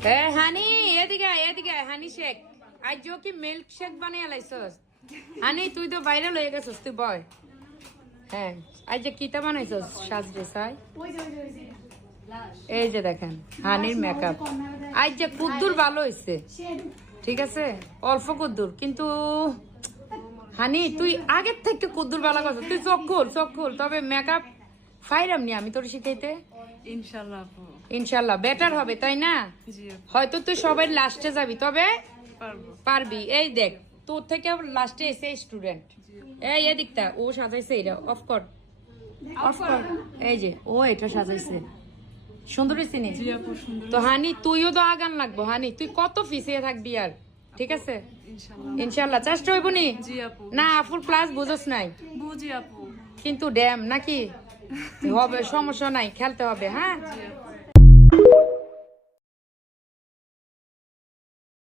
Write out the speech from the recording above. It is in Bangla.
হানি এদিকে এদিকে হানি শেখ আজ কি মিল্ক শেক বানিয়ে লাইছস হানি তুই তো বাইরে লয়ে গেছস তুই বয় হ্যাঁ আজ কিতা বানাইছস সাজরে সাই এই যে দেখেন হানির মেকআপ আজ যে কুদ্দুর ভালো হইছে ঠিক আছে অল্প কুদ্দুর কিন্তু হানি তুই আগের থেকে কুদ্দুর ভালো করছিস তুই চোখ খুল তবে মেকআপ ফাইরাম নি আমি তোর শিখাইতে ইনশাআল্লাহ ইনশাআল্লাহ বেটার হবে তাই না হয়তো তুই সবাই লাস্টে যাবি তবে পারবি এই দেখ তোর থেকে লাস্টে এসে স্টুডেন্ট এই এদিকটা ও সাজাইছে এটা অফ কর এই যে ও এটা সাজাইছে সুন্দর হয়েছে নি তো হানি তুইও তো আগান লাগবো হানি তুই কত পিছিয়ে থাকবি আর ঠিক আছে ইনশাআল্লাহ চেষ্টা হইব নি না আপুর ক্লাস বুঝোস নাই বুঝি আপু কিন্তু ড্যাম নাকি হবে সমস্যা নাই খেলতে হবে হ্যাঁ